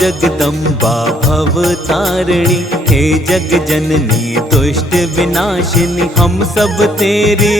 जगदम्बा भवतारिणी, हे जग जननी दुष्ट विनाशिनी, हम सब तेरी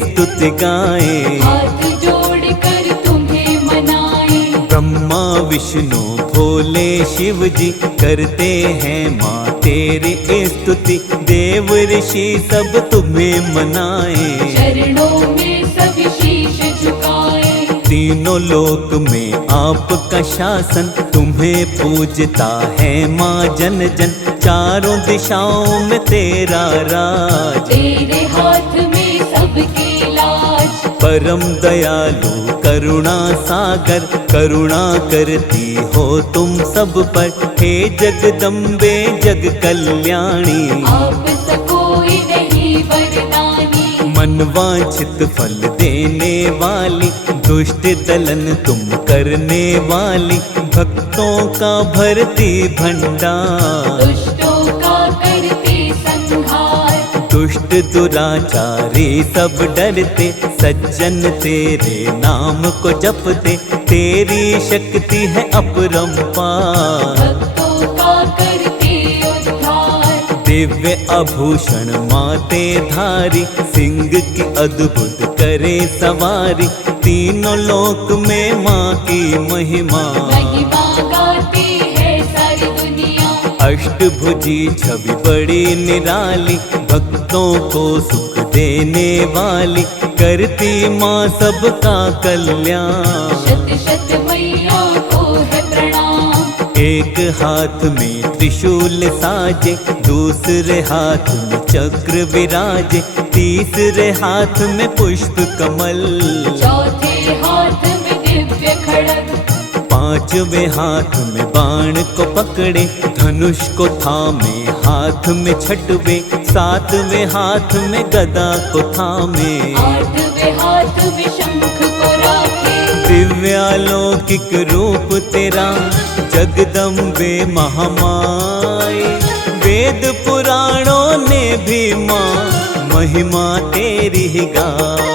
स्तुति गाए। हाथ जोड़ कर तुम्हें मनाए, ब्रह्मा विष्णु भोले शिव जी करते हैं माँ तेरी स्तुति, देव ऋषि सब तुम्हें मनाए। चरणों में सब शीश झुकाए, तीनों लोक में आपका शासन, तुम्हें पूजता है माँ जन जन, चारों दिशाओं में तेरा राज। तेरे हाथ में सबके लाज, परम दयालु करुणा सागर, करुणा करती हो तुम सब पर, हे जगदम्बे जग कल्याणी। आप सकोई नहीं वरदानी, मनवांछित फल देने वाली, दुष्ट दलन तुम करने वाली, भक्तों का भरती भंडार। दुष्टों का करते संहार, दुष्ट दुराचारी सब डरते, सज्जन तेरे नाम को जपते, तेरी शक्ति है अपरंपार। भक्तों का करते उद्धार, दिव्य आभूषण माते धारी, सिंह की अद्भुत करे सवारी, तीनों लोक में माँ की महिमा। महिमा गाती है सारी दुनिया, अष्टभुजी छवि बड़ी निराली, भक्तों को सुख देने वाली, करती माँ सबका कल्याण। शत शत मैया को है प्रणाम, एक हाथ में त्रिशूल साजे, दूसरे हाथ में चक्र विराजे, तीसरे हाथ में पुष्प कमल, चौथे हाथ में दिव्य खड़ग, पांचवें हाथ में बाण को पकड़े, धनुष को थामे हाथ में छठवे, सातवें हाथ में गदा को थामे, आठवें हाथ में शंख को राखे। दिव्यालौकिक रूप तेरा जगदम्बे महामाई, वेद पुराणों ने भी माँ महिमा तेरी गाई।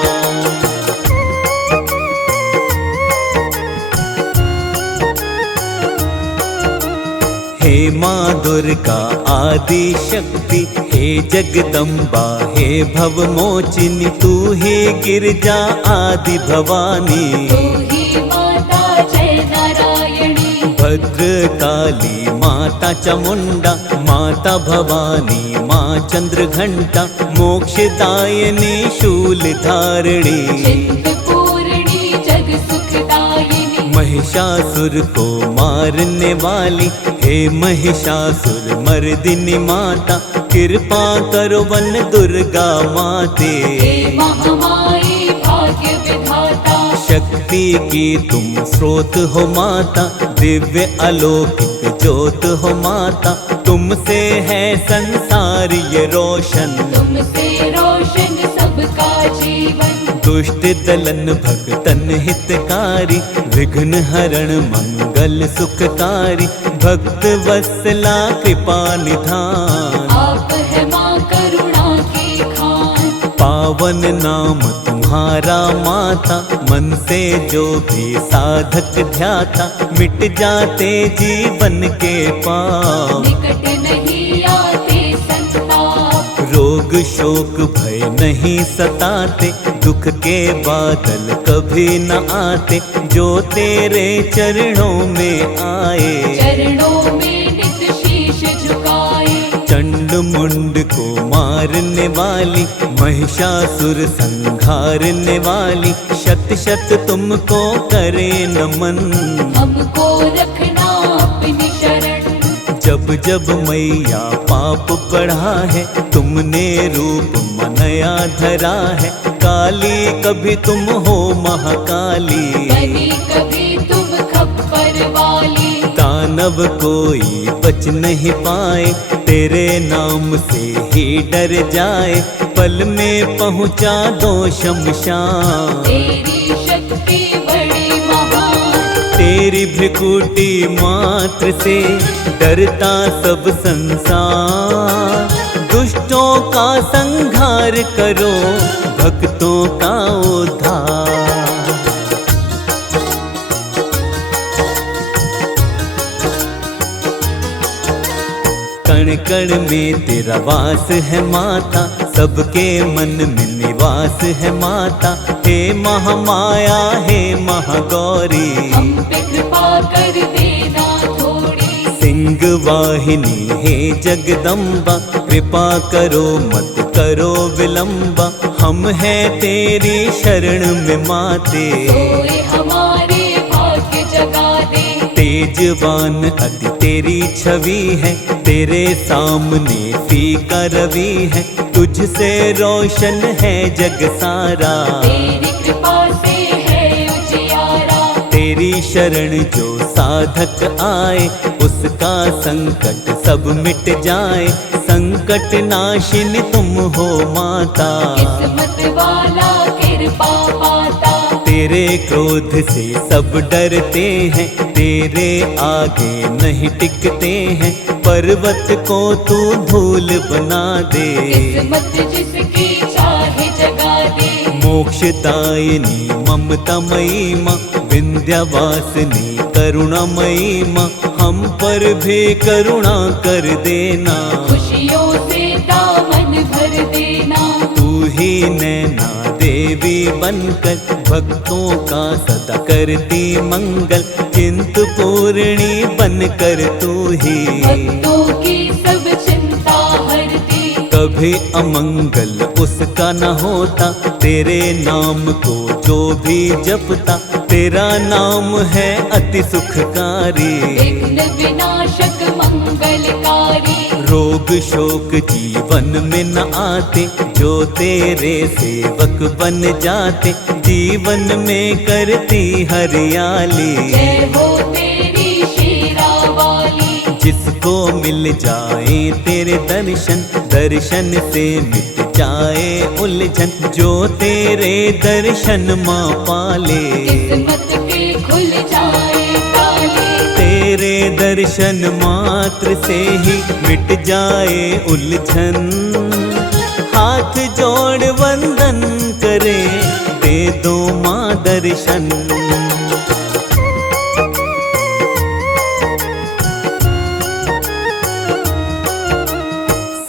हे माँ दुर्गा आदि शक्ति, हे जगदम्बा हे भवमोचिनी, तू ही गिरजा आदि भवानी। तू ही माता जय नारायणी, भद्रकाली माता चामुंडा, माता भवानी माँ चंद्रघंटा, मोक्षदायिनी शूलधारिणी, चिंतपूर्णी जग सुखदायिनी, महिषासुर को मारने वाली, हे महिषासुर मर्दिनी माता, कृपा करो वन दुर्गा माते। हे महामाई भाग्य विधाता, शक्ति की तुम स्रोत हो माता, दिव्य अलौकिक ज्योत हो माता, तुमसे है संसार ये रोशन। तुमसे रोशन सबका जीवन, दुष्ट दलन भक्तन हितकारी, विघ्न हरण मंगल सुखकारी, भक्त वत्सला कृपा निधान। आप है माँ करुणा की खान, पावन नाम तुम्हारा माता, मन से जो भी साधक ध्याता, मिट जाते जीवन के पाप। निकट नहीं आते संताप, रोग शोक भय नहीं सताते, दुख के बादल कभी न आते, जो तेरे चरणों में आए। चरणों में नित शीश झुकाए, चंड मुंड को मारने वाली, महिषासुर संहारने वाली, शत शत तुमको करे नमन। हमको रखना अपनी शरण, जब जब मैया पाप बढ़ा है, तुमने रूप मनया धरा है, काली कभी तुम हो महाकाली। बनी कभी तुम खप्पर वाली, दानव कोई बच नहीं पाए, तेरे नाम से ही डर जाए, पल में पहुँचा दो शमशान। तेरी शक्ति बड़ी महान, तेरी भ्रिकुटी मात्र से डरता सब संसार, दुष्टों का संहार करो, भक्तों का उद्धार। कण कण में तेरा वास है माता, सबके मन में निवास है माता। हे महामाया हे महागौरी, हम पे कृपा कर देना थोड़ी। सिंह वाहिनी हे जगदम्बा, कृपा करो मत करो विलंबा। हम हैं तेरी शरण में माते, सोए हमारे भाग्य जगा दे। तेजवान अति तेरी छवि है, तेरे सामने फीका रवि है। तुझसे रोशन है जग सारा, तेरी कृपा से है उजियारा। तेरी शरण जो साधक आए, उसका संकट सब मिट जाए। संकट नाशिनी तुम हो माता, किस्मत वाला कृपा पाता। तेरे क्रोध से सब डरते हैं, तेरे आगे नहीं टिकते हैं। पर्वत को तू धूल बना दे, किस्मत जिसकी चाहे जगा दे। मोक्षदायिनी ममतामयी माँ, विंध्यवासिनी करुणामयी माँ। हम पर भी करुणा कर देना, खुशियों से दामन भर देना। तू ही नैना देवी बनकर, भक्तों का सदा करती मंगल। चिंतपूर्णी बनकर तू ही, भक्तों की सब चिंता हरती। कभी अमंगल उसका न होता। तेरे नाम को जो भी जपता, तेरा नाम है अति सुखकारी। विघ्न विनाशक मंगलकारी। रोग शोक जीवन में न आते, जो तेरे सेवक बन जाते। जीवन में करती हरियाली, जय हो तेरी शेरा वाली। जिसको मिल जाए तेरे दर्शन, दर्शन से मिट जाए उलझन। जो तेरे दर्शन माँ पाले, किस्मत के खुल जाए ताले। तेरे दर्शन मात्र से ही मिट जाए उलझन। हाथ जोड़ वंदन करे, दे दो माँ दर्शन।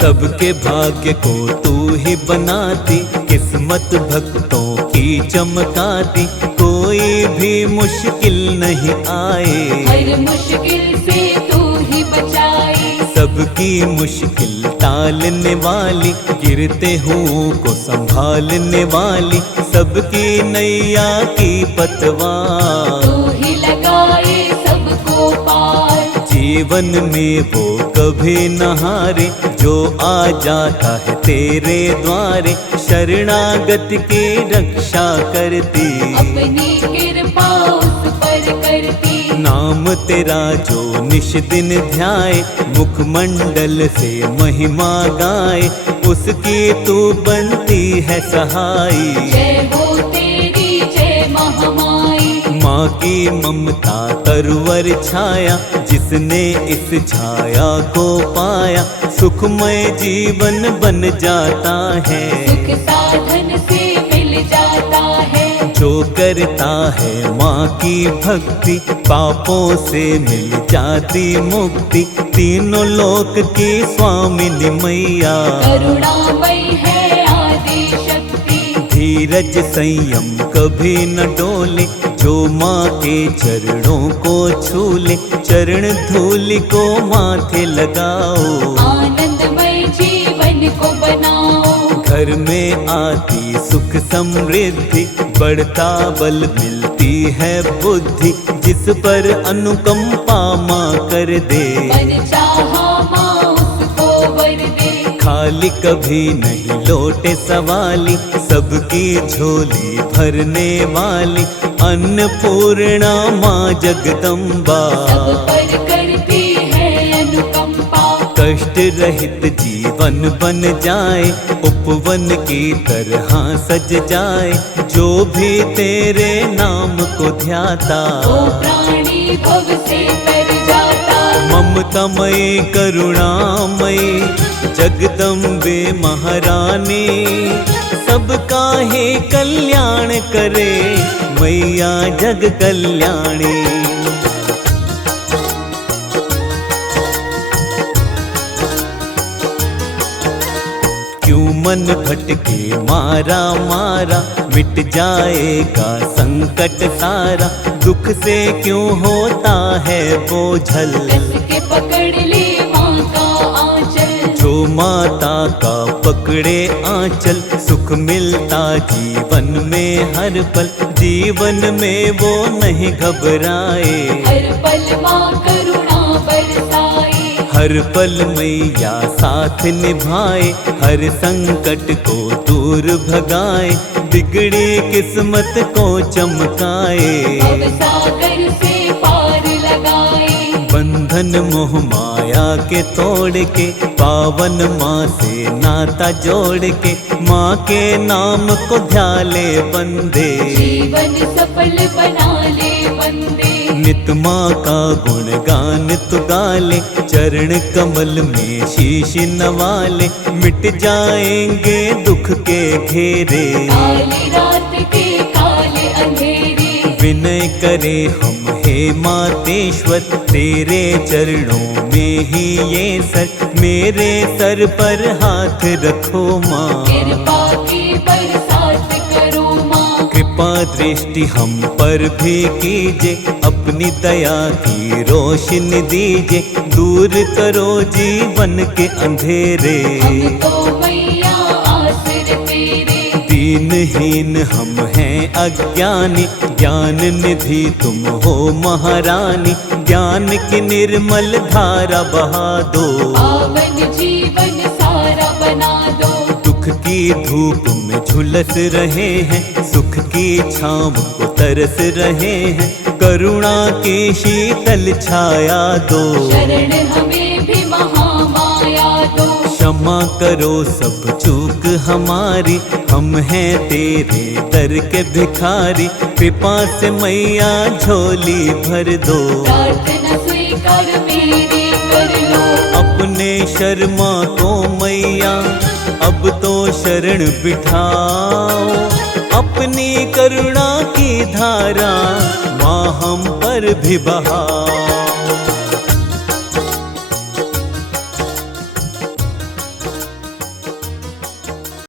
सबके भाग्य को तू ही बनाती, किस्मत भक्तों की चमकाती। कोई भी मुश्किल नहीं आए, हर मुश्किल से तू ही बचाए। सबकी मुश्किल टालने वाली, गिरते हुओं को संभालने वाली। सबकी नैया की पतवार, तू ही लगाए सबको पार। जीवन में वो कभी न हारे, जो आ जाता है तेरे द्वारे। शरणागत की रक्षा करती, अपनी कृपा उस पर करती। नाम तेरा जो निश दिन ध्याए, मुखमंडल से महिमा गाए। उसकी तू बनती है सहाई, जय हो तेरी जय महामाई। माँ की ममता तरवर छाया, जिसने इस छाया को पाया। सुखमय जीवन बन जाता है, सुख साधन से मिल जाता है। जो करता है माँ की भक्ति, पापों से मिल जाती मुक्ति। तीनों लोक की स्वामिनी मैया, करुणामयी है आदि शक्ति। धीरज संयम कभी न डोले, जो माँ के चरणों को छू ले। चरण धूलि को माथे लगाओ, आनंदमय जीवन को बनाओ। घर में आती सुख समृद्धि, बढ़ता बल मिलती है बुद्धि। जिस पर अनुकंपा माँ कर दे, मन चाहा माँ उसको वर दे। खाली कभी नहीं लौटे सवाली, सबकी झोली भरने वाली। अन्नपूर्णा माँ जगदम्बा, सब पर करती है अनुकंपा। कष्ट रहित जीवन बन जाए, उपवन की तरह सज जाए। जो भी तेरे नाम को ध्याता, वो प्राणी भव से तर जाता। ममतामयी करुणामयी जगदम्बे महारानी, सबका ही कल्याण करे मैया जग कल्याणी। मन भटके मारा मारा, मिट जाएगा संकट सारा। दुख से क्यों होता है बोझल, कस के पकड़ ले माँ का आंचल। जो माता का पकड़े आंचल, सुख मिलता जीवन में हर पल। जीवन में वो नहीं घबराए, हर पल माँ करुणा बरसाए। हर पल मैया साथ निभाए, हर संकट को दूर भगाए, बिगड़ी किस्मत को चमकाए। अब सागर से पार लगाए, बंधन मोह माया के तोड़ के, पावन माँ से नाता जोड़ के, माँ के नाम को ध्याले बंदे। जीवन सफल बना ले बंदे। नित माँ का गुणगान तु गाले, चरण कमल में शीश नवाले। मिट जाएंगे दुख के घेरे, काली रात के काले अंधेरे। विनय करे हम हे मातेश्वर, तेरे चरणों में ही ये सर। मेरे सर पर हाथ रखो माँ, कृपा की बरसात करो माँ। कृपा दृष्टि हम पर भी कीजिए, अपनी दया की रोशनी दीजिए। दूर करो जीवन के अंधेरे, हम तो मैया आसरे तेरे। दीनहीन हम हैं अज्ञानी, ज्ञान निधि तुम हो महारानी। ज्ञान की निर्मल धारा बहा दो, पावन जीवन सारा बना दो। दुख की धूप में झुलस रहे हैं, सुख की छाँव को तरस रहे हैं। करुणा की शीतल छाया दो, शरण हमें भी महामाया दो। क्षमा करो सब चूक हमारी, हम हैं तेरे दर के भिखारी। कृपा से मैया झोली भर दो, प्रार्थना स्वीकार मेरी कर लो। अपने शर्मा को मैया अब तो शरण बिठाओ। अपनी करुणा की धारा माँ हम पर भी बहाओ।